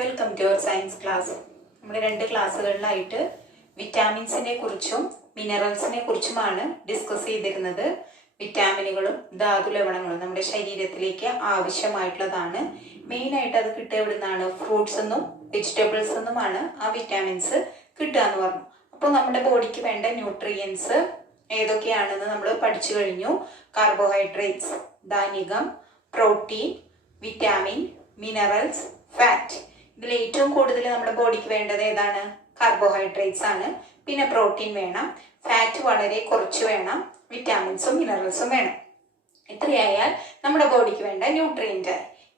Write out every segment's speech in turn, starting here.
Welcome to our science class. നമ്മുടെ രണ്ട് ക്ലാസ്സുകളിലായിട്ട് വിറ്റാമിൻസിനെ കുറിച്ചും മിനറൽസിനെ കുറിച്ചുമാണ് ഡിസ്കസ് ചെയ്തിരുന്നത്. വിറ്റാമിനുകളും ധാതു ലവണങ്ങളും നമ്മുടെ ശരീരത്തിലേക്ക് ആവശ്യമായിട്ടുള്ളതാണ്. മെയിനായിട്ട് അത് കിട്ടുക എവിടെ നിന്നാണ്? ഫ്രൂട്ട്സ് എന്നും വെജിറ്റബിൾസ് എന്നുമാണ് ആ വിറ്റാമിൻസ് കിട്ടുക എന്ന് പറഞ്ഞു. അപ്പോൾ നമ്മുടെ ബോഡിക്ക് വേണ്ട ന്യൂട്രിയൻസ് ഏതൊക്കെയാണെന്ന് നമ്മൾ പഠിച്ചു കഴിഞ്ഞു. കാർബോഹൈഡ്രേറ്റ്സ്, ധാന്യകം, പ്രോട്ടീൻ, വിറ്റാമിൻ, മിനറൽസ്, ഫാറ്റ്. ഇതിൽ ഏറ്റവും കൂടുതൽ നമ്മുടെ ബോഡിക്ക് വേണ്ടത് ഏതാണ്? കാർബോഹൈഡ്രേറ്റ്സ് ആണ്. പിന്നെ പ്രോട്ടീൻ വേണം, ഫാറ്റ് വളരെ കുറച്ച് വേണം, വിറ്റാമിൻസും മിനറൽസും വേണം. ഇത്രയായാൽ നമ്മുടെ ബോഡിക്ക് വേണ്ട ന്യൂട്രിയന്റ്.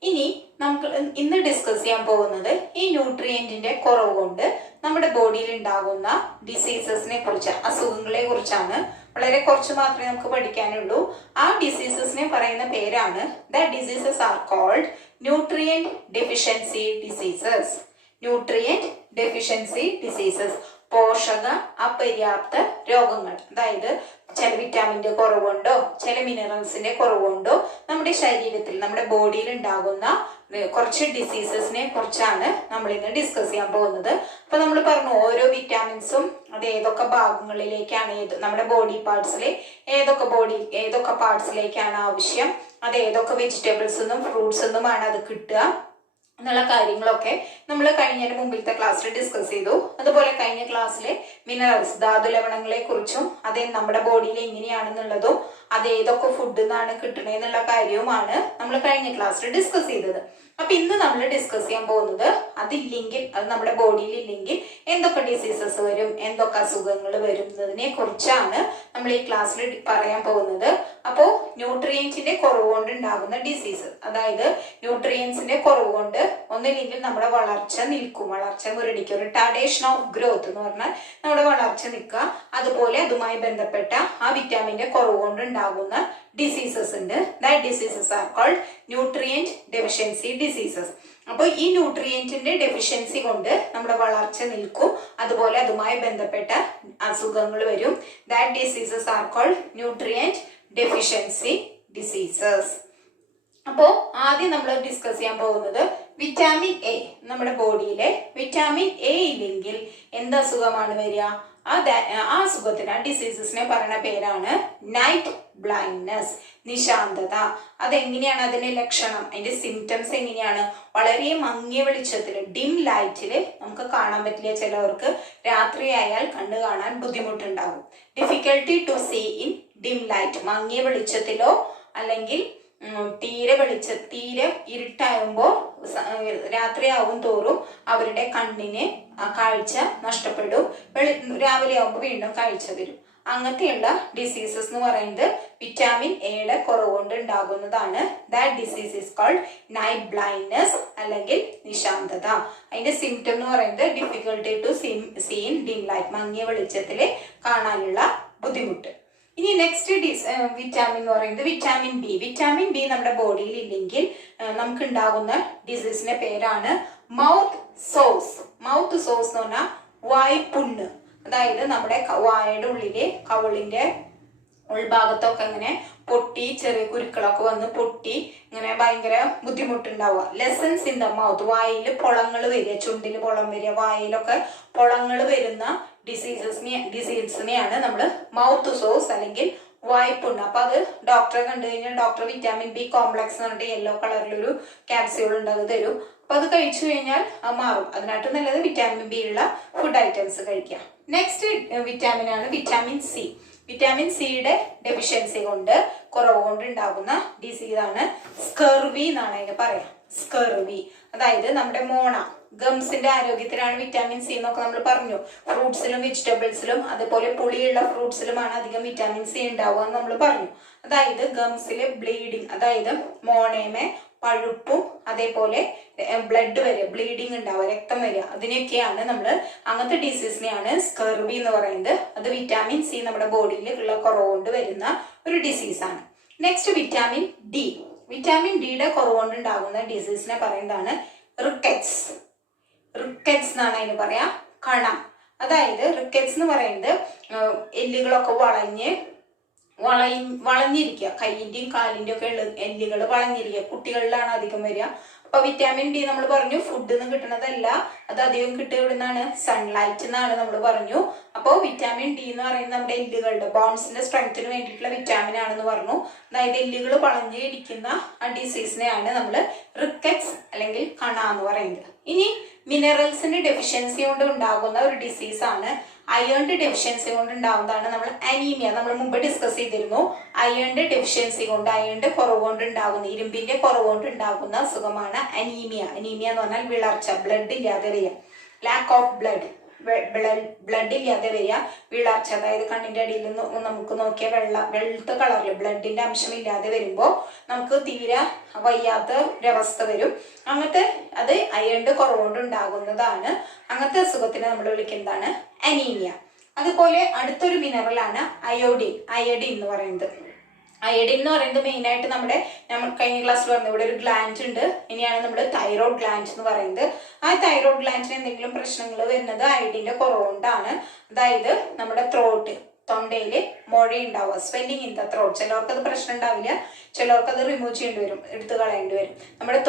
ഇനി നമുക്ക് ഇന്ന് ഡിസ്കസ് ചെയ്യാൻ പോകുന്നത് ഈ ന്യൂട്രിയന്റിന്റെ കുറവ് കൊണ്ട് നമ്മുടെ ബോഡിയിൽ ഉണ്ടാകുന്ന ഡിസീസസിനെ കുറിച്ച്, അസുഖങ്ങളെ കുറിച്ചാണ്. വളരെ കുറച്ച് മാത്രമേ നമുക്ക് പഠിക്കാനുള്ളൂ. ആ ഡിസീസസിനെ പറയുന്ന പേരാണ് the diseases are called nutrient deficiency diseases. Nutrient deficiency diseases, പോഷക അപര്യാപ്ത രോഗങ്ങൾ. അതായത് ചില വിറ്റാമിന്റെ കുറവുകൊണ്ടോ ചില മിനറൽസിന്റെ കുറവുകൊണ്ടോ നമ്മുടെ ശരീരത്തിൽ, നമ്മുടെ ബോഡിയിൽ ഉണ്ടാകുന്ന കുറച്ച് ഡിസീസസിനെ കുറിച്ചാണ് നമ്മൾ ഇന്ന് ഡിസ്കസ് ചെയ്യാൻ പോകുന്നത്. അപ്പൊ നമ്മൾ പറഞ്ഞു ഓരോ വിറ്റാമിൻസും അത് ഏതൊക്കെ ഭാഗങ്ങളിലേക്കാണ്, നമ്മുടെ ബോഡി പാർട്സിലെ ഏതൊക്കെ പാർട്സിലേക്കാണ് ആവശ്യം, അത് ഏതൊക്കെ വെജിറ്റബിൾസ് എന്നും ഫ്രൂട്ട്സ് എന്നുമാണ് അത് കിട്ടുക എന്നുള്ള കാര്യങ്ങളൊക്കെ നമ്മൾ മുമ്പിലത്തെ ക്ലാസ്സിൽ ഡിസ്കസ് ചെയ്തു. അതുപോലെ കഴിഞ്ഞ ക്ലാസ്സിലെ മിനറൽസ്, ധാതു ലവണങ്ങളെ കുറിച്ചും അത് നമ്മുടെ ബോഡിയിൽ എങ്ങനെയാണെന്നുള്ളതും അത് ഏതൊക്കെ ഫുഡിൽ നിന്നാണ് കിട്ടണേന്നുള്ള കാര്യവുമാണ് നമ്മൾ കഴിഞ്ഞ ക്ലാസ്സിൽ ഡിസ്കസ് ചെയ്തത്. അപ്പൊ ഇന്ന് നമ്മൾ ഡിസ്കസ് ചെയ്യാൻ പോകുന്നത് അതില്ലെങ്കിൽ, അത് നമ്മുടെ ബോഡിയിൽ ഇല്ലെങ്കിൽ എന്തൊക്കെ ഡിസീസസ് വരും, എന്തൊക്കെ അസുഖങ്ങൾ വരുന്നതിനെ കുറിച്ചാണ് നമ്മൾ ഈ ക്ലാസ്സിൽ പറയാൻ പോകുന്നത്. അപ്പോൾ ന്യൂട്രിയൻസിന്റെ കുറവ് കൊണ്ട് ഉണ്ടാകുന്ന ഡിസീസ്, അതായത് ന്യൂട്രിയൻസിന്റെ കുറവ് കൊണ്ട് ഒന്നില്ലെങ്കിൽ നമ്മുടെ വളർച്ച നിൽക്കും, വളർച്ച മുരടിക്കും. റിട്ടാർഡേഷൻ ഓഫ് ഗ്രോത്ത് എന്ന് പറഞ്ഞാൽ നമ്മുടെ വളർച്ച നിൽക്കുക. അതുപോലെ അതുമായി ബന്ധപ്പെട്ട ആ വിറ്റാമിന്റെ കുറവ് കൊണ്ട് ഉണ്ടാകുന്ന ഡിസീസസ് ഉണ്ട്. That diseases are called nutrient deficiency diseases. അപ്പോൾ ഈ ന്യൂട്രിയന്റിന്റെ ഡെഫിഷ്യൻസി കൊണ്ട് നമ്മുടെ വളർച്ച നിൽക്കും, അതുപോലെ അതുമായി ബന്ധപ്പെട്ട അസുഖങ്ങൾ വരും. That diseases are called nutrient deficiency diseases. അപ്പോ ആദ്യം നമ്മൾ ഡിസ്കസ് ചെയ്യാൻ പോകുന്നത് വിറ്റാമിൻ എ. നമ്മുടെ ബോഡിയിലെ വിറ്റാമിൻ എ ഇല്ലെങ്കിൽ എന്ത് അസുഖമാണ് വരിക? ആ അസുഖത്തിന്, ആ ഡിസീസസിനെ പറയുന്ന പേരാണ് നൈറ്റ് ബ്ലൈൻഡ്നെസ്, നിശാന്തത. അതെങ്ങനെയാണ് അതിന്റെ ലക്ഷണം, അതിന്റെ സിംറ്റംസ് എങ്ങനെയാണ്? വളരെ മങ്ങിയ വെളിച്ചത്തിൽ, ഡിം ലൈറ്റിൽ നമുക്ക് കാണാൻ പറ്റില്ല. ചിലവർക്ക് രാത്രിയായാൽ കണ്ണു കാണാൻ ബുദ്ധിമുട്ടുണ്ടാകും. Difficulty to see in dim light, മങ്ങിയ വെളിച്ചത്തിലോ അല്ലെങ്കിൽ തീരെ ഇരുട്ടാകുമ്പോൾ, രാത്രിയാവും തോറും അവരുടെ കണ്ണിന് കാഴ്ച നഷ്ടപ്പെടും. രാവിലെ ആകുമ്പോൾ വീണ്ടും കാഴ്ച വരും. അങ്ങനത്തെയുള്ള ഡിസീസസ് എന്ന് പറയുന്നത് വിറ്റാമിൻ എയുടെ കുറവ് കൊണ്ട് ഉണ്ടാകുന്നതാണ്. That disease is called night blindness അല്ലെങ്കിൽ നിശാന്തത. അതിന്റെ സിംറ്റം എന്ന് പറയുന്നത് difficulty to see in dim light, മങ്ങിയ വെളിച്ചത്തിൽ കാണാനുള്ള ബുദ്ധിമുട്ട്. ഇനി നെക്സ്റ്റ് വിറ്റാമിൻ എന്ന് പറയുന്നത് വിറ്റാമിൻ ബി. വിറ്റാമിൻ ബി നമ്മുടെ ബോഡിയിൽ ഇല്ലെങ്കിൽ നമുക്ക് ഉണ്ടാകുന്ന ഡിസീസിന്റെ പേരാണ് മൗത്ത് സോസ്. മൗത്ത് സോസ് എന്ന് പറഞ്ഞാൽ വായ്പുണ്ണ്. അതായത് നമ്മുടെ വായയുടെ ഉള്ളില്, കവിളിന്റെ ഉൾഭാഗത്തൊക്കെ ഇങ്ങനെ പൊട്ടി, ചെറിയ കുരുക്കളൊക്കെ വന്ന് പൊട്ടി ഇങ്ങനെ ഭയങ്കര ബുദ്ധിമുട്ടുണ്ടാവുക. ലെസൻസ് ഇൻ ദ മൗത്ത്, വായിൽ പൊളങ്ങൾ വരിക, ചുണ്ടിൽ പൊളം വരിക, വായിലൊക്കെ പൊളങ്ങൾ വരുന്ന ഡിസീസിനെയാണ് നമ്മൾ മൗത്ത് സോസ് അല്ലെങ്കിൽ വായ്പുണ്ണ്. അപ്പൊ അത് ഡോക്ടറെ കണ്ടു കഴിഞ്ഞാൽ ഡോക്ടർ വിറ്റാമിൻ ബി കോംപ്ലക്സ് എന്ന് പറഞ്ഞിട്ട് യെല്ലോ കളറിലൊരു ക്യാപ്സ്യൂൾ ഉണ്ട്, അത് തരും. അപ്പൊ അത് കഴിച്ചു കഴിഞ്ഞാൽ അത് മാറും. അതിനായിട്ട് നല്ലത് വിറ്റാമിൻ ബി ഉള്ള ഫുഡ് ഐറ്റംസ് കഴിക്കാം. നെക്സ്റ്റ് വിറ്റാമിൻ ആണ് വിറ്റാമിൻ സി. വിറ്റാമിൻ സിയുടെ ഡെഫിഷ്യൻസി കൊണ്ട്, കുറവ് കൊണ്ട് ഉണ്ടാകുന്ന ഡിസീസാണ് സ്കർവി എന്നാണ് അതിന് പറയാം. സ്കർവി അതായത് നമ്മുടെ മോണ, ഗംസിന്റെ ആരോഗ്യത്തിലാണ് വിറ്റാമിൻ സി എന്നൊക്കെ നമ്മൾ പറഞ്ഞു. ഫ്രൂട്ട്സിലും വെജിറ്റബിൾസിലും അതുപോലെ പുളിയുള്ള ഫ്രൂട്ട്സിലുമാണ് അധികം വിറ്റാമിൻ സി ഉണ്ടാവുക എന്ന് നമ്മൾ പറഞ്ഞു. അതായത് ഗംസിലെ ബ്ലീഡിങ്, അതായത് മോണേമേ പഴുപ്പും അതേപോലെ ബ്ലഡ് വരിക, ബ്ലീഡിങ് ഉണ്ടാവുക, രക്തം വരിക, അതിനൊക്കെയാണ് നമ്മൾ, അങ്ങനത്തെ ഡിസീസിനെയാണ് സ്കർവി എന്ന് പറയുന്നത്. അത് വിറ്റാമിൻ സി നമ്മുടെ ബോഡിയിൽ ഉള്ള കുറവ് കൊണ്ട് വരുന്ന ഒരു ഡിസീസാണ്. Next vitamin D. വിറ്റാമിൻ ഡിയുടെ കുറവ് കൊണ്ട് ഉണ്ടാകുന്ന ഡിസീസിനെ പറയുന്നതാണ് റിക്കറ്റ്സ്. റിക്കറ്റ്സ് എന്നാണ് അതിന് പറയാ, കണം. അതായത് റിക്കറ്റ്സ് എന്ന് പറയുന്നത് എല്ലുകളൊക്കെ വളഞ്ഞിരിക്കുക, കൈയിന്റെയും കാലിന്റെയും ഒക്കെ എല്ലുകൾ വളഞ്ഞിരിക്കുക. കുട്ടികളിലാണ് അധികം വരിക. അപ്പൊ വിറ്റാമിൻ ഡി നമ്മൾ പറഞ്ഞു ഫുഡിൽ നിന്ന് കിട്ടുന്നതല്ല, അത് അധികം കിട്ടുക എവിടുന്നാണ്? സൺലൈറ്റ് എന്നാണ് നമ്മൾ പറഞ്ഞു. അപ്പോൾ വിറ്റാമിൻ ഡി എന്ന് പറയുന്നത് നമ്മുടെ എല്ലുകളുടെ ബോൺസിന്റെ സ്ട്രെങ്ത്തിന് വേണ്ടിയിട്ടുള്ള വിറ്റാമിൻ ആണെന്ന് പറഞ്ഞു. അതായത് എല്ലുകൾ വളഞ്ഞ് ഇരിക്കുന്ന ആ ഡിസീസിനെയാണ് നമ്മൾ റിക്കറ്റ്സ് അല്ലെങ്കിൽ കണ എന്ന് പറയുന്നത്. ഇനി മിനറൽസിന്റെ ഡെഫിഷ്യൻസി കൊണ്ട് ഉണ്ടാകുന്ന ഒരു ഡിസീസാണ് അയേണിന്റെ ഡെഫിഷ്യൻസി കൊണ്ട് ഉണ്ടാകുന്നതാണ് നമ്മൾ അനീമിയ. നമ്മൾ മുമ്പ് ഡിസ്കസ് ചെയ്തിരുന്നു. അയേണിന്റെ ഡെഫിഷ്യൻസി കൊണ്ട്, അയേണിന്റെ കുറവ് കൊണ്ട് ഉണ്ടാകുന്ന, ഇരുമ്പിന്റെ കുറവ് കൊണ്ട് ഉണ്ടാകുന്ന അസുഖമാണ് അനീമിയ. അനീമിയ എന്ന് പറഞ്ഞാൽ വിളർച്ച, ബ്ലഡ് ഇല്ലാതെ വരിക, ലാക്ക് ഓഫ് ബ്ലഡ്, ബ്ലഡ് ഇല്ലാതെ വരിക, വിളർച്ച. അതായത് കണ്ണിന്റെ അടിയിൽ നിന്ന് നമുക്ക് നോക്കിയ വെളുത്ത കളറിൽ ബ്ലഡിന്റെ അംശം ഇല്ലാതെ വരുമ്പോൾ നമുക്ക് തീരെ വയ്യാത്ത ഒരവസ്ഥ വരും. അങ്ങനത്തെ അത് അയേണിന്റെ കുറവുകൊണ്ട് ഉണ്ടാകുന്നതാണ്. അങ്ങനത്തെ അസുഖത്തിനെ നമ്മൾ വിളിക്കുന്നതാണ് അനീമിയ. അതുപോലെ അടുത്തൊരു മിനറലാണ് അയോഡിൻ. അയഡിൻ എന്ന് പറയുന്നത്, അയഡിൻ എന്ന് പറയുന്നത് മെയിൻ ആയിട്ട് നമ്മൾ കഴിഞ്ഞ ക്ലാസ്സിൽ പറഞ്ഞു ഇവിടെ ഒരു ഗ്ലാൻഡ് ഉണ്ട്. ഇനിയാണ് നമ്മൾ തൈറോയ്ഡ് ഗ്ലാൻഡ് എന്ന് പറയുന്നത്. ആ തൈറോയ്ഡ് ഗ്ലാൻഡിന് എന്തെങ്കിലും പ്രശ്നങ്ങൾ വരുന്നത് അയഡിന്റെ കുറവുകൊണ്ടാണ്. അതായത് നമ്മുടെ ത്രോട്ട്, തൊണ്ടയിൽ മുഴയുണ്ടാവുക, സ്വെല്ലിങ് ഇൻ ദ ത്രോട്ട്. ചിലർക്ക് അത് പ്രശ്നം ഉണ്ടാവില്ല, ചിലർക്ക് അത് റിമൂവ് ചെയ്യേണ്ടി വരും, എടുത്തു കളയേണ്ടി വരും. നമ്മുടെ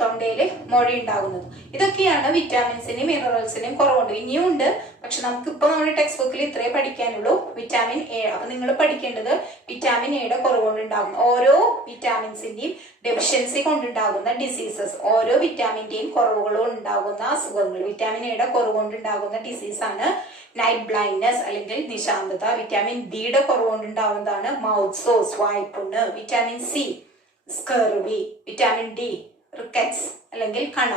തൊണ്ടയിൽ മുഴയുണ്ടാകുന്നത്. ഇതൊക്കെയാണ് വിറ്റാമിൻസിനെയും മിനറൽസിനെയും കുറവുണ്ട്. ഇനിയും ഉണ്ട്, പക്ഷെ നമുക്കിപ്പോൾ നമ്മുടെ ടെക്സ്റ്റ് ബുക്കിൽ ഇത്രേ പഠിക്കാനുള്ളൂ. Vitamin A. അപ്പൊ നിങ്ങൾ പഠിക്കേണ്ടത് വിറ്റാമിൻ എയുടെ കുറവുകൊണ്ടുണ്ടാകുന്ന ഓരോ വിറ്റാമിൻസിന്റെയും ഡെഫിഷ്യൻസി കൊണ്ടുണ്ടാകുന്ന ഡിസീസസ്, ഓരോ വിറ്റാമിന്റെയും കുറവുകളും ഉണ്ടാകുന്ന അസുഖങ്ങൾ. വിറ്റാമിൻ എയുടെ കുറവുകൊണ്ടുണ്ടാകുന്ന ഡിസീസാണ് നൈറ്റ് ബ്ലൈൻഡ്നെസ് അല്ലെങ്കിൽ നിശാന്തത. വിറ്റാമിൻ ഡിയുടെ കുറവുകൊണ്ടുണ്ടാവുന്നതാണ് മൗത്ത് സോഴ്സ്, വായ്പുണ്ണ്. Vitamin C scurvy. Vitamin D rickets അല്ലെങ്കിൽ കണ.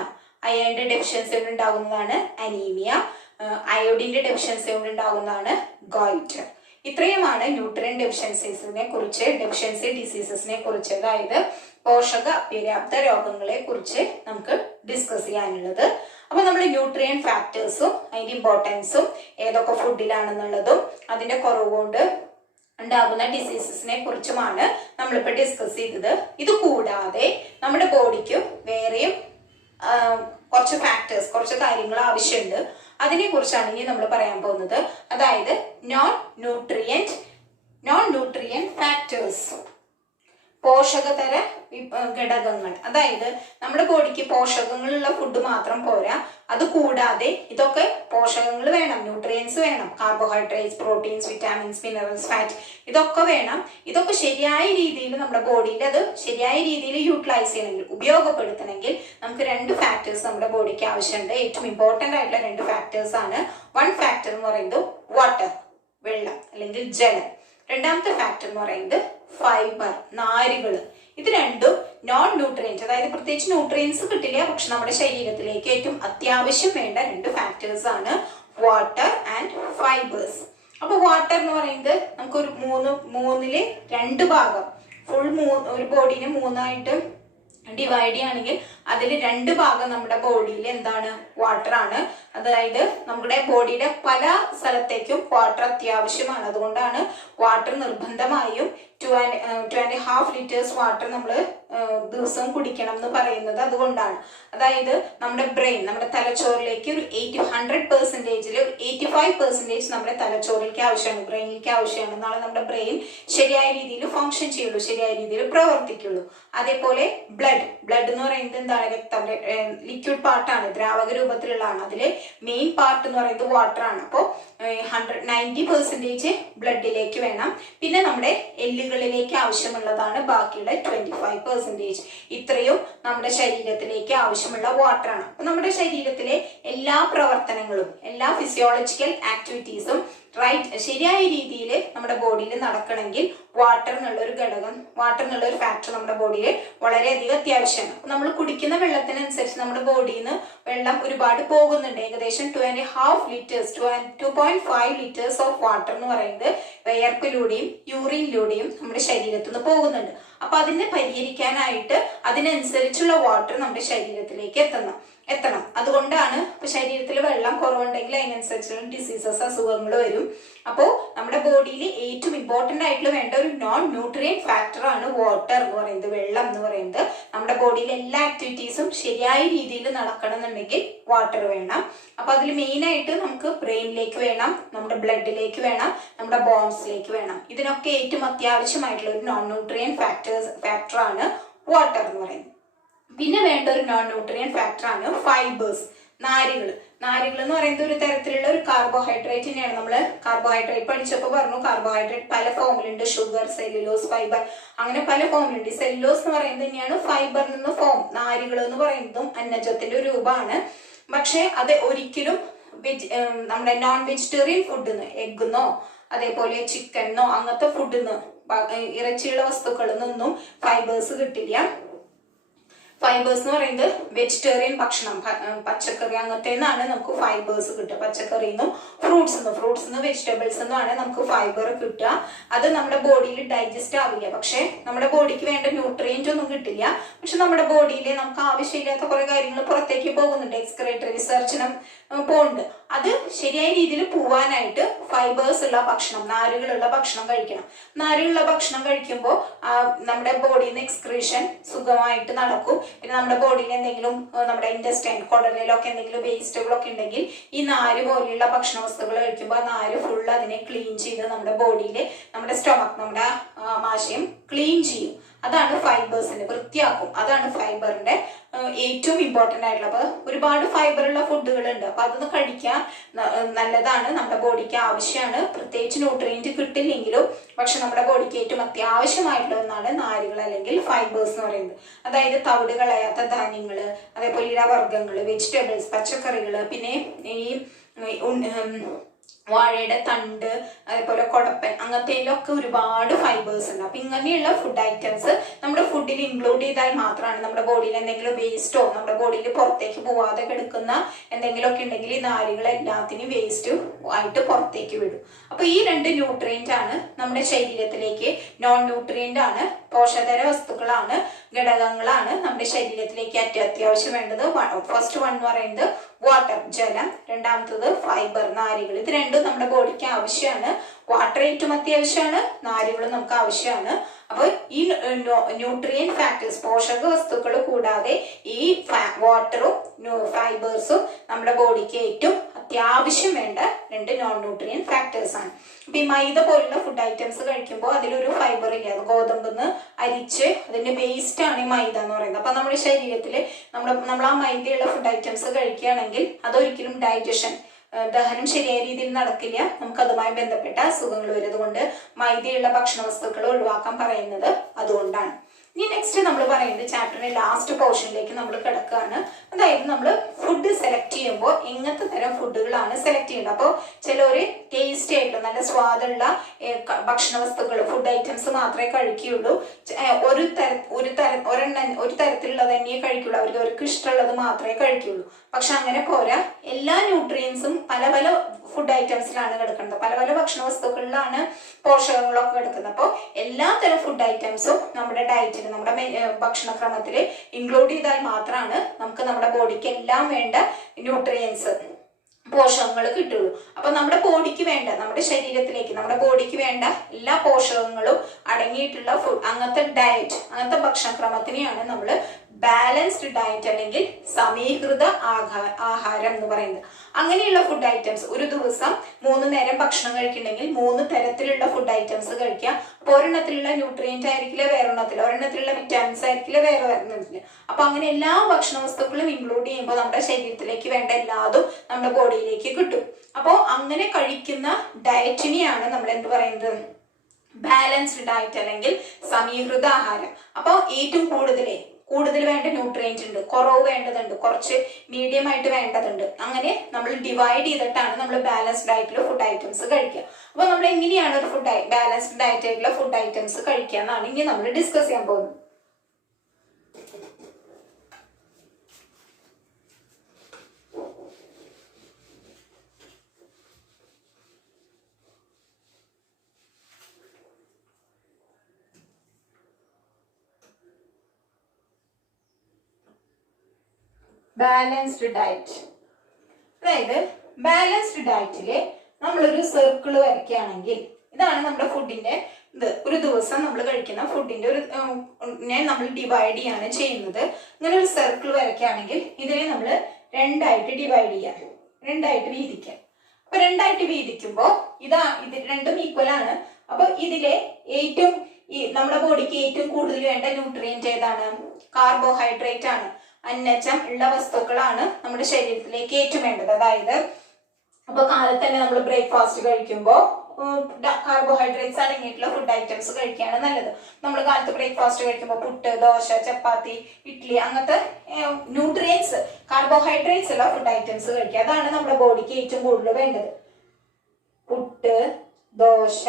അയണിന്റെ ഡെഫിഷ്യൻസി കൊണ്ട് ഉണ്ടാകുന്നതാണ് അനീമിയ. അയോഡിന്റെ ഡെഫിഷ്യൻസി കൊണ്ട് ഉണ്ടാകുന്നതാണ് ഗോയിറ്റർ. ഇത്രയുമാണ് ന്യൂട്രിയൻ ഡെഫിഷ്യൻസീസിനെ കുറിച്ച്, ഡെഫിഷ്യൻസി ഡിസീസസിനെ കുറിച്ച്, അതായത് പോഷക അപര്യാപ്ത രോഗങ്ങളെ കുറിച്ച് നമുക്ക് ഡിസ്കസ് ചെയ്യാനുള്ളത്. അപ്പൊ നമ്മൾ ന്യൂട്രിയൻ ഫാക്ടേഴ്സും അതിന്റെ ഇമ്പോർട്ടൻസും ഏതൊക്കെ ഫുഡിലാണെന്നുള്ളതും അതിന്റെ കുറവ് കൊണ്ട് ഉണ്ടാകുന്ന ഡിസീസസിനെ കുറിച്ചുമാണ് നമ്മളിപ്പോൾ ഡിസ്കസ് ചെയ്തത്. ഇത് കൂടാതെ നമ്മുടെ ബോഡിക്ക് വേറെയും കുറച്ച് ഫാക്ടേഴ്സ്, കുറച്ച് കാര്യങ്ങൾ ആവശ്യമുണ്ട്. അതിനെ കുറിച്ചാണ് ഇനി നമ്മൾ പറയാൻ പോകുന്നത്. അതായത് നോൺ ന്യൂട്രിയൻ ഫാക്ടേഴ്സ്, പോഷകതര ഘടകങ്ങൾ. അതായത് നമ്മുടെ ബോഡിക്ക് പോഷകങ്ങളുള്ള ഫുഡ് മാത്രം പോരാ, അത് കൂടാതെ ഇതൊക്കെ പോഷകങ്ങൾ വേണം, ന്യൂട്രിയൻസ് വേണം, carbohydrates, proteins, vitamins, minerals, fat, ഇതൊക്കെ വേണം. ഇതൊക്കെ ശരിയായ രീതിയിൽ നമ്മുടെ ബോഡിയിൽ അത് ശരിയായ രീതിയിൽ യൂട്ടിലൈസ് ചെയ്യണമെങ്കിൽ, ഉപയോഗപ്പെടുത്തണമെങ്കിൽ നമുക്ക് രണ്ട് ഫാക്ടേഴ്സ് നമ്മുടെ ബോഡിക്ക് ആവശ്യമുണ്ട്. ഏറ്റവും ഇമ്പോർട്ടൻ്റ് ആയിട്ടുള്ള രണ്ട് ഫാക്ടേഴ്സ് ആണ്. വൺ ഫാക്ടർ എന്ന് പറയുന്നത് വാട്ടർ, വെള്ളം അല്ലെങ്കിൽ ജലം. രണ്ടാമത്തെ ഫാക്ടർ എന്ന് പറയുന്നത് ഫൈബർ, നാരുകൾ. ഇത് രണ്ടും നോൺ ന്യൂട്രിയൻസ്, അതായത് പ്രത്യേകിച്ച് ന്യൂട്രിയൻസ് കിട്ടില്ല, പക്ഷെ നമ്മുടെ ശരീരത്തിലേക്ക് ഏറ്റവും അത്യാവശ്യം വേണ്ട രണ്ട് ഫാക്ടേഴ്സ് ആണ് വാട്ടർ ആൻഡ് ഫൈബേഴ്സ്. അപ്പൊ വാട്ടർ എന്ന് പറയുന്നത് നമുക്കൊരു മൂന്നില് രണ്ട് ഭാഗം, ഒരു ബോഡീനെ മൂന്നായിട്ട് ഡിവൈഡ് ചെയ്യുകയാണെങ്കിൽ അതിൽ രണ്ട് ഭാഗം നമ്മുടെ ബോഡിയിൽ എന്താണ്? വാട്ടർ ആണ്. അതായത് നമ്മുടെ ബോഡിയുടെ പല സ്ഥലത്തേക്കും വാട്ടർ അത്യാവശ്യമാണ്. അതുകൊണ്ടാണ് വാട്ടർ നിർബന്ധമായും 2.5 ലിറ്റേഴ്സ് വാട്ടർ നമ്മൾ ദിവസവും കുടിക്കണം എന്ന് പറയുന്നത്. അതുകൊണ്ടാണ്. അതായത് നമ്മുടെ ബ്രെയിൻ, നമ്മുടെ തലച്ചോറിലേക്ക് ഒരു 100%, 85% നമ്മുടെ തലച്ചോറിലേക്ക് ആവശ്യമാണ്, ബ്രെയിനിലേക്ക് ആവശ്യമാണ്. നാളെ നമ്മുടെ ബ്രെയിൻ ശരിയായ രീതിയിൽ ഫങ്ഷൻ ചെയ്യുള്ളൂ, ശരിയായ രീതിയിൽ പ്രവർത്തിക്കുള്ളൂ. അതേപോലെ ബ്ലഡ് എന്ന് പറയുന്നത് എന്താണ്? രക്തം, ലിക്വിഡ് പാർട്ടാണ്, ദ്രാവക രൂപത്തിലുള്ളതാണ്. അതിലെ മെയിൻ പാർട്ട് എന്ന് പറയുന്നത് വാട്ടർ ആണ്. അപ്പോൾ 90% ബ്ലഡിലേക്ക് വേണം. പിന്നെ നമ്മുടെ എല്ലുകളിലേക്ക് ആവശ്യമുള്ളതാണ് ബാക്കിയുള്ള 25%. ഇത്രയും നമ്മുടെ ശരീരത്തിലേക്ക് ആവശ്യമുള്ള വാട്ടർ ആണ്. അപ്പൊ നമ്മുടെ ശരീരത്തിലെ എല്ലാ പ്രവർത്തനങ്ങളും, എല്ലാ ഫിസിയോളജിക്കൽ ആക്ടിവിറ്റീസും ശരിയായ രീതിയിൽ നമ്മുടെ ബോഡിയിൽ നടക്കണമെങ്കിൽ വാട്ടർ എന്നുള്ള ഒരു ഘടകം, വാട്ടർ എന്നുള്ള ഒരു ഫാക്ടർ നമ്മുടെ ബോഡിയിൽ വളരെയധികം അത്യാവശ്യമാണ്. നമ്മൾ കുടിക്കുന്ന വെള്ളത്തിനനുസരിച്ച് നമ്മുടെ ബോഡിയിൽ നിന്ന് വെള്ളം ഒരുപാട് പോകുന്നുണ്ട്. ഏകദേശം 2.5 ലിറ്റേഴ്സ് ഓഫ് വാട്ടർ എന്ന് പറയുന്നത് വിയർപ്പിലൂടെയും യൂറിനിലൂടെയും നമ്മുടെ ശരീരത്തിൽ നിന്ന് പോകുന്നുണ്ട്. അപ്പൊ അതിനെ പരിഹരിക്കാനായിട്ട് അതിനനുസരിച്ചുള്ള വാട്ടർ നമ്മുടെ ശരീരത്തിലേക്ക് എത്തണം. അതുകൊണ്ടാണ് ഇപ്പൊ ശരീരത്തിൽ വെള്ളം കുറവുണ്ടെങ്കിൽ അതിനനുസരിച്ചുള്ള ഡിസീസസ്, അസുഖങ്ങൾ വരും. അപ്പോൾ നമ്മുടെ ബോഡിയിൽ ഏറ്റവും ഇമ്പോർട്ടന്റ് ആയിട്ടുള്ള വേണ്ട ഒരു നോൺ ന്യൂട്രിയൻ ഫാക്ടർ ആണ് വാട്ടർ എന്ന് പറയുന്നത്, വെള്ളം എന്ന് പറയുന്നത്. നമ്മുടെ ബോഡിയിലെ എല്ലാ ആക്ടിവിറ്റീസും ശരിയായ രീതിയിൽ നടക്കണം എന്നുണ്ടെങ്കിൽ വാട്ടർ വേണം. അപ്പൊ അതിൽ മെയിൻ ആയിട്ട് നമുക്ക് ബ്രെയിനിലേക്ക് വേണം, നമ്മുടെ ബ്ലഡിലേക്ക് വേണം, നമ്മുടെ ബോൺസിലേക്ക് വേണം. ഇതിനൊക്കെ ഏറ്റവും അത്യാവശ്യമായിട്ടുള്ള ഒരു നോൺ ന്യൂട്രിയൻ ഫാക്ടർ ആണ് വാട്ടർ എന്ന് പറയുന്നത്. പിന്നെ വേണ്ട ഒരു നോൺ ന്യൂട്രിയൻ ഫാക്ടർ ആണ് ഫൈബേഴ്സ്, നാരുകൾ. നാരുകൾ എന്ന് പറയുന്നത് ഒരു തരത്തിലുള്ള ഒരു കാർബോഹൈഡ്രേറ്റ് തന്നെയാണ്. നമ്മൾ കാർബോഹൈഡ്രേറ്റ് പഠിച്ചപ്പോൾ പറഞ്ഞു കാർബോഹൈഡ്രേറ്റ് പല ഫോമിലുണ്ട്, ഷുഗർ, സെല്ലുലോസ്, ഫൈബർ, അങ്ങനെ പല ഫോമിലുണ്ട്. സെല്ലുലോസ് എന്ന് പറയുന്നത് തന്നെയാണ് ഫൈബറിൽ നിന്ന് ഫോം. നാരുകൾ എന്ന് പറയുന്നതും അന്നജത്തിന്റെ ഒരു രൂപമാണ്. പക്ഷെ അത് ഒരിക്കലും നമ്മുടെ നോൺ വെജിറ്റേറിയൻ ഫുഡിന്ന്, എഗ്ഗെന്നോ അതേപോലെ ചിക്കനോ അങ്ങനത്തെ ഫുഡിന്ന്, ഇറച്ചിയുള്ള വസ്തുക്കളിൽ നിന്നൊന്നും ഫൈബേഴ്സ് കിട്ടില്ല. ഫൈബേഴ്സ് എന്ന് പറയുന്നത് വെജിറ്റേറിയൻ ഭക്ഷണം, പച്ചക്കറി അങ്ങനത്തെ നിന്നാണ് നമുക്ക് ഫൈബേഴ്സ് കിട്ടുക. പച്ചക്കറിയിൽ നിന്നും ഫ്രൂട്ട്സ് നിന്ന് വെജിറ്റബിൾസ് നിന്നുമാണ് നമുക്ക് ഫൈബർ കിട്ടുക. അത് നമ്മുടെ ബോഡിയിൽ ഡൈജസ്റ്റ് ആവില്ല, പക്ഷെ നമ്മുടെ ബോഡിക്ക് വേണ്ട ന്യൂട്രിയൻ്റ് ഒന്നും കിട്ടില്ല. പക്ഷെ നമ്മുടെ ബോഡിയിൽ നമുക്ക് ആവശ്യമില്ലാത്ത കുറെ കാര്യങ്ങൾ പുറത്തേക്ക് പോകുന്നുണ്ട്, എക്സ്ക്രീറ്ററി വിസർജനം പോകുന്നുണ്ട്. അത് ശരിയായ രീതിയിൽ പോവാനായിട്ട് ഫൈബേഴ്സ് ഉള്ള ഭക്ഷണം, നാരുകളുള്ള ഭക്ഷണം കഴിക്കണം. നാരുകളുള്ള ഭക്ഷണം കഴിക്കുമ്പോൾ നമ്മുടെ ബോഡിയിൽ നിന്ന് എക്സ്ക്രീഷൻ സുഖമായിട്ട് നടക്കും. പിന്നെ നമ്മുടെ ബോഡിയിൽ എന്തെങ്കിലും, നമ്മുടെ ഇൻറ്റസ്റ്റൈൻ, കുടലിലൊക്കെ എന്തെങ്കിലും വേസ്റ്റുകളൊക്കെ ഉണ്ടെങ്കിൽ ഈ നാര് പോലെയുള്ള ഭക്ഷണ വസ്തുക്കൾ കഴിക്കുമ്പോൾ ആ നാര് ഫുൾ അതിനെ ക്ലീൻ ചെയ്ത് നമ്മുടെ ബോഡിയിൽ, നമ്മുടെ സ്റ്റൊമക്ക്, നമ്മുടെ ആമാശയം ക്ലീൻ ചെയ്യും. അതാണ് ഫൈബേഴ്സിന്റെ, വൃത്തിയാക്കും. അതാണ് ഫൈബറിന്റെ ഏറ്റവും ഇമ്പോർട്ടന്റ് ആയിട്ടുള്ള. അപ്പൊ ഒരുപാട് ഫൈബറുള്ള ഫുഡുകളുണ്ട്, അപ്പൊ അതൊന്ന് കഴിക്കാൻ നല്ലതാണ്, നമ്മുടെ ബോഡിക്ക് ആവശ്യമാണ്. പ്രത്യേകിച്ച് ന്യൂട്രിയന്റ് കിട്ടില്ലെങ്കിലും പക്ഷെ നമ്മുടെ ബോഡിക്ക് ഏറ്റവും അത്യാവശ്യമായിട്ടുള്ള ഒന്നാണ് നാരുകൾ അല്ലെങ്കിൽ ഫൈബേഴ്സ് എന്ന് പറയുന്നത്. അതായത് തവിട് കളയാത്ത ധാന്യങ്ങള്, അതേപോലെ ഇലവർഗ്ഗങ്ങള്, വെജിറ്റബിൾസ്, പച്ചക്കറികള്, പിന്നെ ഈ വാഴയുടെ തണ്ട്, അതേപോലെ കൊടപ്പൻ, അങ്ങനത്തേലൊക്കെ ഒരുപാട് ഫൈബേഴ്സ് ഉണ്ട്. അപ്പൊ ഇങ്ങനെയുള്ള ഫുഡ് ഐറ്റംസ് നമ്മുടെ ഫുഡിൽ ഇൻക്ലൂഡ് ചെയ്താൽ മാത്രമാണ് നമ്മുടെ ബോഡിയിൽ എന്തെങ്കിലും വേസ്റ്റോ നമ്മുടെ ബോഡിയിൽ പുറത്തേക്ക് പോവാതെ കിടക്കുന്ന എന്തെങ്കിലുമൊക്കെ ഉണ്ടെങ്കിൽ ഈ നാരുകൾ എല്ലാത്തിനും വേസ്റ്റ് ആയിട്ട് പുറത്തേക്ക് വിടും. അപ്പൊ ഈ രണ്ട് ന്യൂട്രിയന്റ് ആണ് നമ്മുടെ ശരീരത്തിലേക്ക്, നോൺ ന്യൂട്രിയന്റ് ആണ്, പോഷകതര വസ്തുക്കളാണ്, ഘടകങ്ങളാണ് നമ്മുടെ ശരീരത്തിലേക്ക് അത്യാവശ്യം വേണ്ടത്. ഫസ്റ്റ് വൺ എന്ന് പറയുന്നത് വാട്ടർ, ജലം. രണ്ടാമത്തത് ഫൈബർ, നാരുകൾ. ഇത് രണ്ടും നമ്മുടെ ബോഡിക്ക് ആവശ്യമാണ്. വാട്ടർ ഏറ്റവും അത്യാവശ്യമാണ്, നാരുകളും നമുക്ക് ആവശ്യമാണ്. അപ്പൊ ഈ ന്യൂട്രിയൻ ഫാക്ടേഴ്സ്, പോഷക വസ്തുക്കൾ കൂടാതെ ഈ വാട്ടറും ഫൈബേഴ്സും നമ്മുടെ ബോഡിക്ക് ഏറ്റവും അത്യാവശ്യം വേണ്ട രണ്ട് നോൺ ന്യൂട്രിയൻ ഫാക്ടേഴ്സ് ആണ്. അപ്പൊ ഈ മൈദ പോലുള്ള ഫുഡ് ഐറ്റംസ് കഴിക്കുമ്പോൾ അതിലൊരു ഫൈബർ ഇല്ല, അത് ഗോതമ്പെന്ന് അരിച്ച് അതിന്റെ വേസ്റ്റ് ആണ് ഈ മൈദ എന്ന് പറയുന്നത്. അപ്പൊ നമ്മുടെ ശരീരത്തിൽ നമ്മൾ ആ മൈദയുള്ള ഫുഡ് ഐറ്റംസ് കഴിക്കുകയാണെങ്കിൽ അതൊരിക്കലും ദഹനം ശരിയായ രീതിയിൽ നടക്കില്ല, നമുക്ക് അതുമായി ബന്ധപ്പെട്ട അസുഖങ്ങൾ വരും. അതുകൊണ്ട് മൈദയുള്ള ഭക്ഷണ വസ്തുക്കൾ ഒഴിവാക്കാൻ പറയുന്നത് അതുകൊണ്ടാണ്. ഇനി നെക്സ്റ്റ് നമ്മൾ പറയുന്നത് ചാപ്റ്ററിന്റെ ലാസ്റ്റ് പോർഷനിലേക്ക് നമ്മൾ കിടക്കുകയാണ്. അതായത് നമ്മൾ ഫുഡ് സെലക്ട് ചെയ്യുമ്പോൾ എങ്ങനത്തെ തരം ഫുഡുകളാണ് സെലക്ട് ചെയ്യേണ്ടത്. അപ്പോൾ ചിലര് ടേസ്റ്റി ആയിട്ടുള്ള നല്ല സ്വാദുള്ള ഭക്ഷണ വസ്തുക്കൾ, ഫുഡ് ഐറ്റംസ് മാത്രമേ കഴിക്കുകയുള്ളൂ. ഒരു തരത്തിലുള്ളത് തന്നെ കഴിക്കുള്ളൂ, അവർക്ക് ഇഷ്ടമുള്ളത് മാത്രമേ കഴിക്കുള്ളൂ. പക്ഷെ അങ്ങനെ പോരാ, എല്ലാ ന്യൂട്രിയൻസും പല പല ഫുഡ് ഐറ്റംസിലാണ് കിടക്കുന്നത്, പല പല ഭക്ഷണ വസ്തുക്കളിലാണ് പോഷകങ്ങളൊക്കെ കിടക്കുന്നത്. അപ്പോൾ എല്ലാ തരം ഫുഡ് ഐറ്റംസും നമ്മുടെ ഡയറ്റിൽ, നമ്മുടെ ഭക്ഷണക്രമത്തിൽ ഇൻക്ലൂഡ് ചെയ്താൽ മാത്രമാണ് നമുക്ക് നമ്മുടെ ബോഡിക്ക് എല്ലാം വേണ്ട ന്യൂട്രിയൻസ്, പോഷകങ്ങൾ കിട്ടുള്ളൂ. അപ്പൊ നമ്മുടെ ബോഡിക്ക് വേണ്ട, നമ്മുടെ ശരീരത്തിലേക്ക്, നമ്മുടെ ബോഡിക്ക് വേണ്ട എല്ലാ പോഷകങ്ങളും അടങ്ങിയിട്ടുള്ള ഫുഡ്, അങ്ങനത്തെ ഡയറ്റ്, അങ്ങനത്തെ ഭക്ഷണക്രമത്തിനെയാണ് നമ്മൾ ബാലൻസ്ഡ് ഡയറ്റ് അല്ലെങ്കിൽ സമീകൃത ആഹാരം എന്ന് പറയുന്നത്. അങ്ങനെയുള്ള ഫുഡ് ഐറ്റംസ്, ഒരു ദിവസം 3 നേരം ഭക്ഷണം കഴിക്കണമെങ്കിൽ 3 തരത്തിലുള്ള ഫുഡ് ഐറ്റംസ് കഴിക്കുക. അപ്പൊ ഒരെണ്ണത്തിലുള്ള ന്യൂട്രിയന്റ് ആയിരിക്കില്ല വേറൊരെണ്ണത്തിൽ, ഒരെണ്ണത്തിലുള്ള വിറ്റാമിൻസ് ആയിരിക്കില്ല വേറെ ഒരെണ്ണത്തിൽ. അപ്പൊ അങ്ങനെ എല്ലാ ഭക്ഷണ വസ്തുക്കളും ഇൻക്ലൂഡ് ചെയ്യുമ്പോൾ നമ്മുടെ ശരീരത്തിലേക്ക് വേണ്ട എല്ലാതും നമ്മുടെ ബോഡിയിലേക്ക് കിട്ടും. അപ്പോൾ അങ്ങനെ കഴിക്കുന്ന ഡയറ്റിനെയാണ് നമ്മൾ എന്ത് പറയുന്നത്, ബാലൻസ്ഡ് ഡയറ്റ് അല്ലെങ്കിൽ സമീകൃത ആഹാരം. അപ്പോൾ ഏറ്റവും കൂടുതൽ വേണ്ട ന്യൂട്രിയന്റ് ഉണ്ട്, കുറവ് വേണ്ടതുണ്ട്, കുറച്ച് മീഡിയം ആയിട്ട് വേണ്ടതുണ്ട്. അങ്ങനെ നമ്മൾ ഡിവൈഡ് ചെയ്തിട്ടാണ് നമ്മൾ ബാലൻസ്ഡ് ഡയറ്റിൽ ഫുഡ് ഐറ്റംസ് കഴിക്കുക. അപ്പൊ നമ്മൾ എങ്ങനെയാണ് ഒരു ബാലൻസ്ഡ് ഡയറ്റ് ആയിട്ടുള്ള ഫുഡ് ഐറ്റംസ് കഴിക്കുക എന്നാണ് ഇനി നമ്മൾ ഡിസ്കസ് ചെയ്യാൻ പോകുന്നത്. ബാലൻസ്ഡ് ഡയറ്റ്, അതായത് ബാലൻസ്ഡ് ഡയറ്റില് നമ്മളൊരു സർക്കിൾ വരയ്ക്കുകയാണെങ്കിൽ ഇതാണ് നമ്മുടെ ഫുഡിന്റെ ഇത്. ഒരു ദിവസം നമ്മൾ കഴിക്കുന്ന ഫുഡിന്റെ നമ്മൾ ഡിവൈഡ് ചെയ്യാണ് ചെയ്യുന്നത്. ഇങ്ങനെ ഒരു സർക്കിൾ വരയ്ക്കുകയാണെങ്കിൽ ഇതിനെ നമ്മൾ 2ആയിട്ട് ഡിവൈഡ് ചെയ്യാം, 2ആയിട്ട് വീതിക്കാം. അപ്പൊ 2ആയിട്ട് വീതിക്കുമ്പോൾ ഇത് രണ്ടും ഈക്വൽ ആണ്. അപ്പൊ ഇതിലെ ഏറ്റവും ഈ നമ്മുടെ ബോഡിക്ക് ഏറ്റവും കൂടുതൽ വേണ്ട ന്യൂട്രിയന്റ് ഏതാണ്? കാർബോഹൈഡ്രേറ്റ് ആണ്. അന്നജം ഉള്ള വസ്തുക്കളാണ് നമ്മുടെ ശരീരത്തിലേക്ക് ഏറ്റവും വേണ്ടത്. അതായത് അപ്പൊ കാലത്ത് തന്നെ നമ്മൾ ബ്രേക്ക്ഫാസ്റ്റ് കഴിക്കുമ്പോൾ കാർബോഹൈഡ്രേറ്റ്സ് അടങ്ങിയിട്ടുള്ള ഫുഡ് ഐറ്റംസ് കഴിക്കുകയാണ് നല്ലത്. നമ്മൾ കാലത്ത് ബ്രേക്ക്ഫാസ്റ്റ് കഴിക്കുമ്പോൾ പുട്ട്, ദോശ, ചപ്പാത്തി, ഇഡ്ഡലി അങ്ങനത്തെ ന്യൂട്രിയൻസ് കാർബോഹൈഡ്രേറ്റ്സ് ഉള്ള ഫുഡ് ഐറ്റംസ് കഴിക്കുക. അതാണ് നമ്മുടെ ബോഡിക്ക് ഏറ്റവും കൂടുതൽ വേണ്ടത്. പുട്ട്, ദോശ,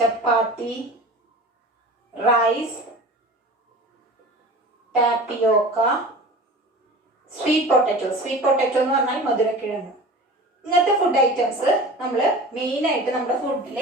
ചപ്പാത്തി, റൈസ്, ടാപ്പിയോക്ക, സ്വീറ്റ് പൊട്ടറ്റോ എന്ന് പറഞ്ഞാൽ മധുരക്കിഴങ്ങ്. ഇങ്ങനത്തെ ഫുഡ് ഐറ്റംസ് നമ്മൾ മെയിൻ ആയിട്ട് നമ്മുടെ ഫുഡിൽ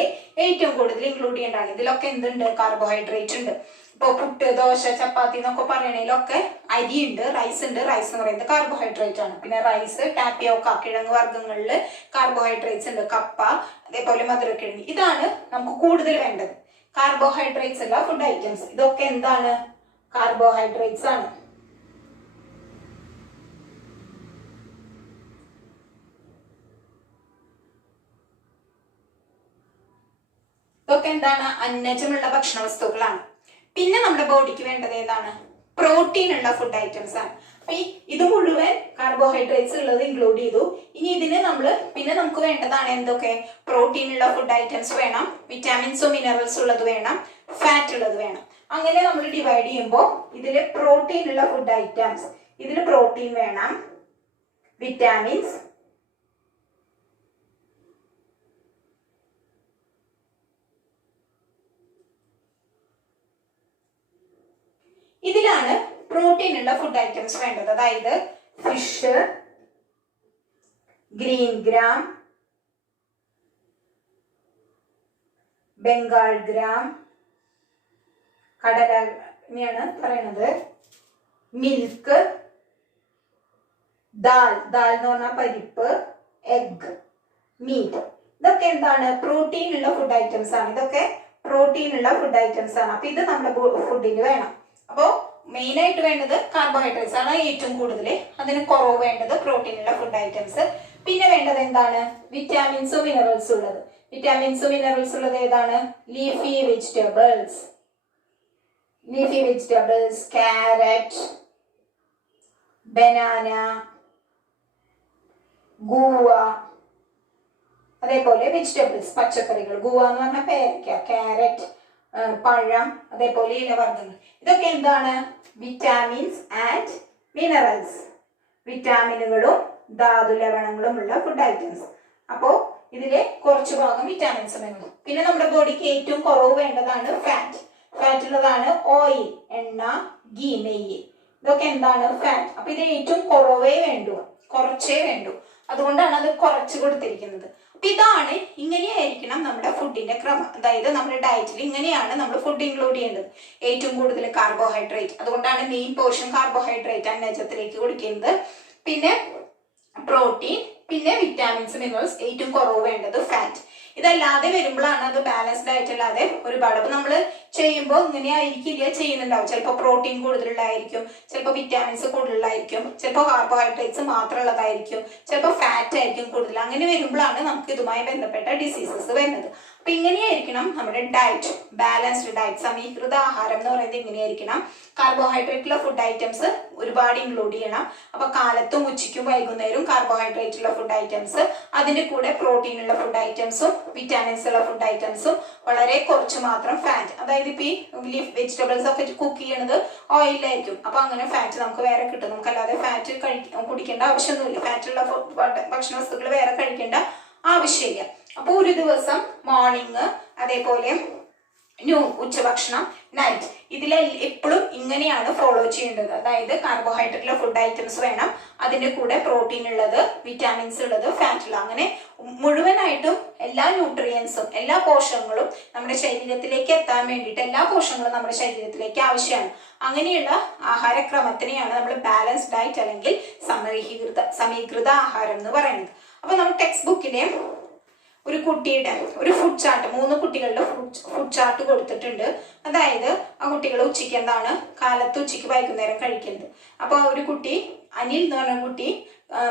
ഏറ്റവും കൂടുതൽ ഇൻക്ലൂഡ് ചെയ്യേണ്ടതാണ്. ഇതിലൊക്കെ എന്തുണ്ട്? കാർബോഹൈഡ്രേറ്റ് ഉണ്ട്. ഇപ്പോൾ പുട്ട്, ദോശ, ചപ്പാത്തി എന്നൊക്കെ പറയണതിലൊക്കെ അരി ഉണ്ട്, റൈസ് ഉണ്ട്. റൈസ് എന്ന് പറയുന്നത് കാർബോഹൈഡ്രേറ്റ് ആണ്. പിന്നെ റൈസ്, ടാപ്പിയോക്ക, കിഴങ്ങ് വർഗ്ഗങ്ങളിൽ കാർബോഹൈഡ്രേറ്റ്സ് ഉണ്ട്. കപ്പ, അതേപോലെ മധുരക്കിഴങ്ങ്. ഇതാണ് നമുക്ക് കൂടുതൽ വേണ്ടത്, കാർബോഹൈഡ്രേറ്റ്സ് ഉള്ള ഫുഡ് ഐറ്റംസ്. ഇതൊക്കെ എന്താണ്? കാർബോഹൈഡ്രേറ്റ്സ് ആണ്. ഇതൊക്കെ എന്താണ്? അന്നജമുള്ള ഭക്ഷണ വസ്തുക്കളാണ്. പിന്നെ നമ്മുടെ ബോഡിക്ക് വേണ്ടത് ഏതാണ്? പ്രോട്ടീൻ ഉള്ള ഫുഡ് ഐറ്റംസ് ആണ്. അപ്പൊ ഇത് മുഴുവൻ കാർബോഹൈഡ്രേറ്റ്സ് ഉള്ളത് ഇൻക്ലൂഡ് ചെയ്തു. ഇനി ഇതിന് പിന്നെ നമുക്ക് വേണ്ടതാണ് എന്തൊക്കെ? പ്രോട്ടീൻ ഉള്ള ഫുഡ് ഐറ്റംസ് വേണം, വിറ്റാമിൻസും മിനറൽസും ഉള്ളത് വേണം, ഫാറ്റ് ഉള്ളത് വേണം. അങ്ങനെ നമ്മൾ ഡിവൈഡ് ചെയ്യുമ്പോൾ ഇതില് പ്രോട്ടീൻ ഉള്ള ഫുഡ് ഐറ്റംസ്, ഇതിൽ പ്രോട്ടീൻ വേണം, വിറ്റാമിൻസ്, ഇതിലാണ് പ്രോട്ടീൻ ഉള്ള ഫുഡ് ഐറ്റംസ് വേണ്ടത്. അതായത് fish, green gram, Bengal gram, കടലയാണ് പറയണത്, മിൽക്ക്, ദാൽ എന്ന് പറഞ്ഞാൽ പരിപ്പ്, എഗ്, മീറ്റ്. ഇതൊക്കെ എന്താണ്? പ്രോട്ടീൻ ഉള്ള ഫുഡ് ഐറ്റംസ് ആണ്. ഇതൊക്കെ പ്രോട്ടീൻ ഉള്ള ഫുഡ് ഐറ്റംസ് ആണ്. അപ്പൊ ഇത് നമ്മുടെ ഫുഡിന് വേണം. അപ്പോ മെയിൻ ആയിട്ട് വേണ്ടത് കാർബോഹൈഡ്രേറ്റ്സ് ആണ് ഏറ്റവും കൂടുതൽ. അതിന് കുറവ് വേണ്ടത് പ്രോട്ടീൻ ഉള്ള ഫുഡ് ഐറ്റംസ്. പിന്നെ വേണ്ടത് എന്താണ്? വിറ്റാമിൻസും മിനറൽസും ഉള്ളത്. വിറ്റാമിൻസും മിനറൽസ് ഉള്ളത് ഏതാണ്? ലീഫി വെജിറ്റബിൾസ്, ക്യാരറ്റ്, ബനാന, ഗൂവ, അതേപോലെ വെജിറ്റബിൾസ് പച്ചക്കറികൾ. ഗൂവ എന്ന് പറഞ്ഞാൽ പേരയ്ക്ക, ക്യാരറ്റ്, പഴം, അതേപോലെ ഇലവർഗ്ഗങ്ങൾ. ഇതൊക്കെ എന്താണ്? വിറ്റാമിൻസ് ആൻഡ് മിനറൽസ്, വിറ്റാമിനുകളും ധാതു ലവണങ്ങളും ഉള്ള ഫുഡ് ഐറ്റംസ്. അപ്പോ ഇതിലെ കുറച്ച് ഭാഗം വിറ്റാമിൻസ് വേണം. പിന്നെ നമ്മുടെ ബോഡിക്ക് ഏറ്റവും കുറവ് വേണ്ടതാണ് ഫാറ്റ് ഉള്ളതാണ് ഓയിൽ, എണ്ണ, ഗീ, നെയ്യ്. ഇതൊക്കെ എന്താണ്? ഫാറ്റ്. അപ്പൊ ഇത് ഏറ്റവും കുറച്ചേ വേണ്ടൂ. അതുകൊണ്ടാണ് അത് കുറച്ച് കൊടുത്തിരിക്കുന്നത്. അപ്പൊ ഇതാണ്, ഇങ്ങനെയായിരിക്കണം നമ്മുടെ ഫുഡിന്റെ ക്രമം. അതായത് നമ്മുടെ ഡയറ്റിൽ ഇങ്ങനെയാണ് നമ്മൾ ഫുഡ് ഇൻക്ലൂഡ് ചെയ്യേണ്ടത്. ഏറ്റവും കൂടുതൽ കാർബോഹൈഡ്രേറ്റ്, അതുകൊണ്ടാണ് മെയിൻ പോർഷൻ കാർബോഹൈഡ്രേറ്റ് അന്നജത്തിലേക്ക് കൊടുക്കുന്നത്. പിന്നെ പ്രോട്ടീൻ, പിന്നെ വിറ്റാമിൻസ്, മിനറൽസ്, ഏറ്റവും കുറവ് വേണ്ടത് ഫാറ്റ്. ഇതല്ലാതെ വരുമ്പോഴാണ് അത് ബാലൻസ്ഡ് ആയിട്ട് അല്ലാതെ ഒരുപാട് നമ്മൾ ചെയ്യുമ്പോൾ ഇങ്ങനെ ആയിരിക്കില്ല ചെയ്യുന്നുണ്ടാവും. ചിലപ്പോൾ പ്രോട്ടീൻ കൂടുതലുള്ളതായിരിക്കും, ചിലപ്പോൾ വിറ്റാമിൻസ് കൂടുതലുള്ളതായിരിക്കും, ചിലപ്പോൾ കാർബോഹൈഡ്രേറ്റ്സ് മാത്രമുള്ളതായിരിക്കും, ചിലപ്പോൾ ഫാറ്റ് ആയിരിക്കും കൂടുതൽ. അങ്ങനെ വരുമ്പോഴാണ് നമുക്ക് ഇതുമായി ബന്ധപ്പെട്ട ഡിസീസസ് വരുന്നത്. അപ്പൊ ഇങ്ങനെയായിരിക്കണം നമ്മുടെ ഡയറ്റ്, ബാലൻസ്ഡ് ഡയറ്റ്. സമീകൃത ആഹാരം എന്ന് പറയുന്നത് ഇങ്ങനെയായിരിക്കണം. കാർബോഹൈഡ്രേറ്റ് ഉള്ള ഫുഡ് ഐറ്റംസ് ഒരുപാട് ഇൻക്ലൂഡ് ചെയ്യണം. അപ്പൊ കാലത്തും ഉച്ചയ്ക്കും വൈകുന്നേരവും കാർബോഹൈഡ്രേറ്റ് ഉള്ള ഫുഡ് ഐറ്റംസ്, അതിന്റെ കൂടെ പ്രോട്ടീൻ ഉള്ള ഫുഡ് ഐറ്റംസും വിറ്റാമിൻസ് ഉള്ള ഫുഡ് ഐറ്റംസും, വളരെ കുറച്ച് മാത്രം ഫാറ്റ്. അതായത് ഇപ്പൊ ഈ ലീഫ് വെജിറ്റബിൾസ് ഒക്കെ കുക്ക് ചെയ്യണത് ഓയിലായിരിക്കും. അപ്പൊ അങ്ങനെ ഫാറ്റ് നമുക്ക് വേറെ കിട്ടും. നമുക്കല്ലാതെ ഫാറ്റ് കുടിക്കേണ്ട ആവശ്യമൊന്നുമില്ല. ഫാറ്റുള്ള ഭക്ഷണ വസ്തുക്കൾ വേറെ കഴിക്കേണ്ട ആവശ്യമില്ല. അപ്പൊ ഒരു ദിവസം മോർണിംഗ്, അതേപോലെ ഉച്ചഭക്ഷണം, നൈറ്റ്, ഇതിലെ എപ്പോഴും ഇങ്ങനെയാണ് ഫോളോ ചെയ്യേണ്ടത്. അതായത് കാർബോഹൈഡ്രേറ്റ് ഫുഡ് ഐറ്റംസ് വേണം, അതിന്റെ കൂടെ പ്രോട്ടീൻ ഉള്ളത്, വിറ്റാമിൻസ് ഉള്ളത്, ഫാറ്റ് ഉള്ളത്. അങ്ങനെ മുഴുവനായിട്ടും എല്ലാ ന്യൂട്രിയൻസും, എല്ലാ പോഷകങ്ങളും നമ്മുടെ ശരീരത്തിലേക്ക് എത്താൻ വേണ്ടിയിട്ട് എല്ലാ പോഷകങ്ങളും നമ്മുടെ ശരീരത്തിലേക്ക് ആവശ്യമാണ്. അങ്ങനെയുള്ള ആഹാരക്രമത്തിനെയാണ് നമ്മൾ ബാലൻസ്ഡ് ഡയറ്റ് അല്ലെങ്കിൽ സമീകൃത ആഹാരം എന്ന് പറയുന്നത്. അപ്പൊ നമ്മൾ ടെക്സ്റ്റ് ബുക്കിലെ ഒരു കുട്ടിയുടെ ഒരു ഫുഡ് ചാർട്ട്, 3 കുട്ടികളുടെ ഫുഡ് ചാർട്ട് കൊടുത്തിട്ടുണ്ട്. അതായത് ആ കുട്ടികൾ ഉച്ചയ്ക്ക് എന്താണ്, കാലത്ത്, ഉച്ചയ്ക്ക്, വൈകുന്നേരം കഴിക്കുന്നത്. അപ്പൊ ഒരു കുട്ടി, അനിൽ എന്ന് പറഞ്ഞ കുട്ടി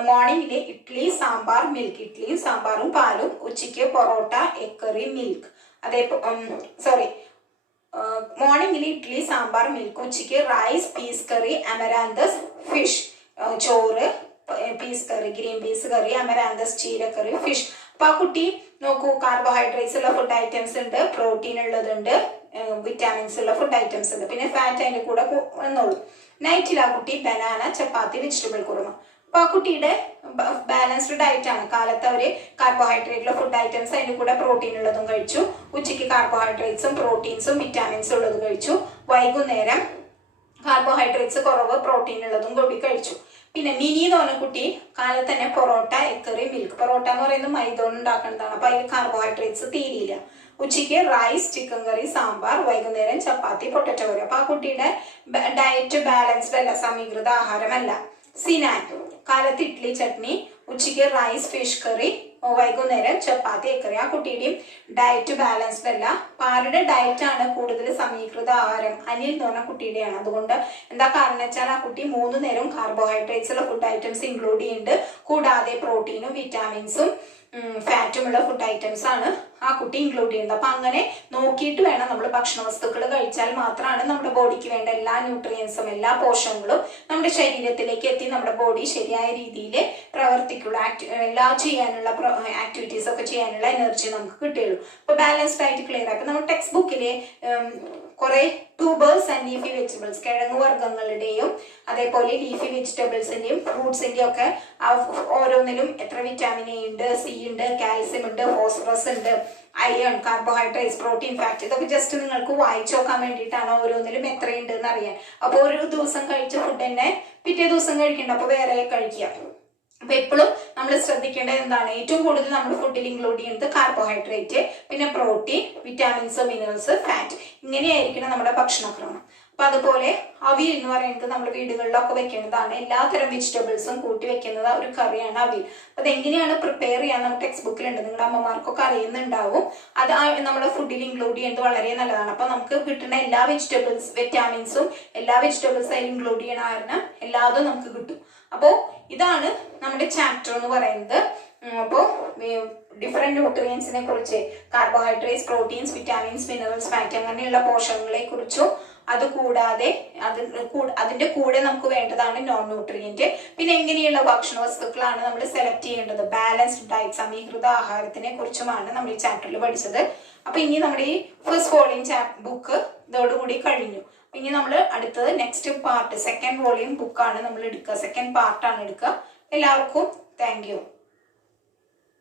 മോർണിംഗിൽ ഇഡ്ഡലി സാമ്പാർ മിൽക്ക്, ഇഡ്ഡലിയും സാമ്പാറും പാലും, ഉച്ചയ്ക്ക് parotta egg curry milk, sorry മോർണിംഗിൽ ഇഡ്ഡലി സാമ്പാർ മിൽക്ക്, ഉച്ചയ്ക്ക് rice peas curry amaranthus fish, ചോറ് peas curry green peas curry amaranthus ചീരക്കറി ഫിഷ്. അപ്പൊ ആ കുട്ടി നോക്കൂ, കാർബോഹൈഡ്രേറ്റ്സ് ഉള്ള ഫുഡ് ഐറ്റംസ് ഉണ്ട്, പ്രോട്ടീൻ ഉള്ളതുണ്ട്, വിറ്റാമിൻസ് ഉള്ള ഫുഡ് ഐറ്റംസ് ഉണ്ട്, പിന്നെ ഫാറ്റ് അതിന്റെ കൂടെ വന്നോളൂ. നൈറ്റിൽ ആ കുട്ടി ബനാന ചപ്പാത്തി വെജിറ്റബിൾ കുറുമ. അപ്പൊ ആ കുട്ടിയുടെ ബാലൻസ്ഡ് ഡയറ്റ് ആണ്. കാലത്ത് അവര് കാർബോഹൈഡ്രേറ്റുള്ള ഫുഡ് ഐറ്റംസ് അതിന്റെ കൂടെ പ്രോട്ടീൻ ഉള്ളതും കഴിച്ചു, ഉച്ചയ്ക്ക് കാർബോഹൈഡ്രേറ്റ്സും പ്രോട്ടീൻസും വിറ്റാമിൻസും ഉള്ളതും കഴിച്ചു, വൈകുന്നേരം കാർബോഹൈഡ്രേറ്റ്സ് കുറവ് പ്രോട്ടീൻ ഉള്ളതും കൂടി കഴിച്ചു. പിന്നെ മിനി എന്ന് പറഞ്ഞ കുട്ടി കാലത്ത് തന്നെ parotta egg curry milk. Parotta എന്ന് പറയുന്നത് മൈദ കൊണ്ട് ഉണ്ടാക്കുന്നതാണ്, അപ്പൊ അതിൽ കാർബോഹൈഡ്രേറ്റ്സ് തീരില്ല. ഉച്ചയ്ക്ക് റൈസ് ചിക്കൻ കറി സാമ്പാർ, വൈകുന്നേരം ചപ്പാത്തി പൊട്ടറ്റോ കറി. അപ്പൊ ആ കുട്ടിയുടെ ഡയറ്റ് ബാലൻസ്ഡ് അല്ല, സമീകൃത ആഹാരമല്ല. സിനാൻ കാലത്ത് ഇഡ്ഡലി ചട്നി, ഉച്ചയ്ക്ക് റൈസ് ഫിഷ് കറി, വൈകുന്നേരം ചപ്പാത്തി എഗ് കറി. ആ കുട്ടിയുടെയും ഡയറ്റ് ബാലൻസ്ഡ് അല്ല. ആരുടെ ഡയറ്റ് ആണ് കൂടുതൽ സമീകൃത ആഹാരം? അനിൽ എന്ന് പറഞ്ഞ കുട്ടിയുടെയാണ്. അതുകൊണ്ട് എന്താ കാരണം വെച്ചാൽ ആ കുട്ടി 3 നേരവും കാർബോഹൈഡ്രേറ്റ്സ് ഉള്ള ഫുഡ് ഐറ്റംസ് ഇൻക്ലൂഡ് ചെയ്യുന്നുണ്ട്, കൂടാതെ പ്രോട്ടീനും വിറ്റാമിൻസും ഫാറ്റുമുള്ള ഫുഡ് ഐറ്റംസ് ആണ് ആ കുട്ടി ഇൻക്ലൂഡ് ചെയ്യുന്നത്. അപ്പൊ അങ്ങനെ നോക്കിയിട്ട് വേണം നമ്മൾ ഭക്ഷണ വസ്തുക്കൾ കഴിച്ചാൽ മാത്രമാണ് നമ്മുടെ ബോഡിക്ക് വേണ്ട എല്ലാ ന്യൂട്രിയൻസും എല്ലാ പോഷകങ്ങളും നമ്മുടെ ശരീരത്തിലേക്ക് എത്തി നമ്മുടെ ബോഡി ശരിയായ രീതിയിൽ പ്രവർത്തിക്കുള്ളൂ. എല്ലാം ചെയ്യാനുള്ള ആക്ടിവിറ്റീസ് ഒക്കെ ചെയ്യാനുള്ള എനർജി നമുക്ക് കിട്ടുകയുള്ളൂ. അപ്പൊ ബാലൻസ്ഡ് ആയിട്ട് ക്ലിയർ ആയി. നമ്മൾ ടെക്സ്റ്റ് ബുക്കിലെ കുറെ ട്യൂബേഴ്സ് ആൻഡ് ലീഫി വെജിറ്റബിൾസ്, കിഴങ്ങ് വർഗ്ഗങ്ങളുടെയും അതേപോലെ ലീഫി വെജിറ്റബിൾസിന്റെയും ഫ്രൂട്ട്സിന്റെയും ഒക്കെ ഓരോന്നിലും എത്ര വിറ്റാമിൻ എ ഉണ്ട്, സി ഉണ്ട്, കാൽസ്യം ഉണ്ട്, ഫോസ്ഫറസ് ഉണ്ട്, അയൺ, കാർബോഹൈഡ്രേറ്റ്സ്, പ്രോട്ടീൻ, ഫാറ്റ്, ഇതൊക്കെ ജസ്റ്റ് നിങ്ങൾക്ക് വായിച്ചു നോക്കാൻ വേണ്ടിയിട്ടാണ് ഓരോന്നിലും എത്രയുണ്ട് എന്ന് അറിയാൻ. അപ്പോൾ ഒരു ദിവസം കഴിച്ച ഫുഡ് തന്നെ പിറ്റേ ദിവസം കഴിക്കണ്ട, അപ്പൊ വേറെ കഴിക്കുക. അപ്പൊ എപ്പോഴും നമ്മൾ ശ്രദ്ധിക്കേണ്ടത് എന്താണ്? ഏറ്റവും കൂടുതൽ നമ്മൾ ഫുഡിൽ ഇൻക്ലൂഡ് ചെയ്യുന്നത് കാർബോഹൈഡ്രേറ്റ്, പിന്നെ പ്രോട്ടീൻ, വിറ്റാമിൻസ്, മിനറൽസ്, ഫാറ്റ്, ഇങ്ങനെയായിരിക്കണം നമ്മുടെ ഭക്ഷണക്രമം. അപ്പൊ അതുപോലെ അവിയൽ എന്ന് പറയുന്നത് നമ്മുടെ വീടുകളിലൊക്കെ വെക്കുന്നതാണ്. എല്ലാത്തരം വെജിറ്റബിൾസും കൂട്ടി വെക്കുന്നത് ഒരു കറിയാണ് അവിയൽ. അപ്പൊ അതെങ്ങനെയാണ് പ്രിപ്പയർ ചെയ്യാൻ നമ്മുടെ ടെക്സ്റ്റ് ബുക്കിലുണ്ട്, നിങ്ങളുടെ അമ്മമാർക്കൊക്കെ അറിയുന്നുണ്ടാവും. അത് നമ്മുടെ ഫുഡിൽ ഇൻക്ലൂഡ് ചെയ്യുന്നത് വളരെ നല്ലതാണ്. അപ്പൊ നമുക്ക് കിട്ടുന്ന എല്ലാ വിറ്റാമിൻസും എല്ലാ വെജിറ്റബിൾസും അതിൽ ഇൻക്ലൂഡ് ചെയ്യണ കാരണം എല്ലാതും നമുക്ക് കിട്ടും. അപ്പോൾ ഇതാണ് നമ്മുടെ ചാപ്റ്റർ എന്ന് പറയുന്നത്. അപ്പോൾ ഡിഫറെന്റ് ന്യൂട്രിയൻസിനെ കുറിച്ച്, carbohydrates, proteins, vitamins, minerals, fat അങ്ങനെയുള്ള പോഷകങ്ങളെ കുറിച്ചും, അതുകൂടാതെ അതിന്റെ കൂടെ നമുക്ക് വേണ്ടതാണ് നോൺ ന്യൂട്രിയന്റ്. പിന്നെ എങ്ങനെയുള്ള ഭക്ഷണ വസ്തുക്കളാണ് നമ്മൾ സെലക്ട് ചെയ്യേണ്ടത്, ബാലൻസ്ഡ് ഡയറ്റ്, സമീകൃത ആഹാരത്തിനെ കുറിച്ചുമാണ് നമ്മൾ ഈ ചാപ്റ്ററിൽ പഠിച്ചത്. അപ്പൊ ഇനി നമ്മുടെ ഈ ഫസ്റ്റ് വോളിയം ബുക്ക് ഇതോടുകൂടി കഴിഞ്ഞു. ഇനി നമ്മൾ അടുത്തത് നെക്സ്റ്റ് പാർട്ട്, സെക്കൻഡ് വോളിയം ബുക്കാണ് നമ്മൾ എടുക്കുക, സെക്കൻഡ് പാർട്ടാണ് എടുക്കുക. എല്ലാവർക്കും താങ്ക് യു.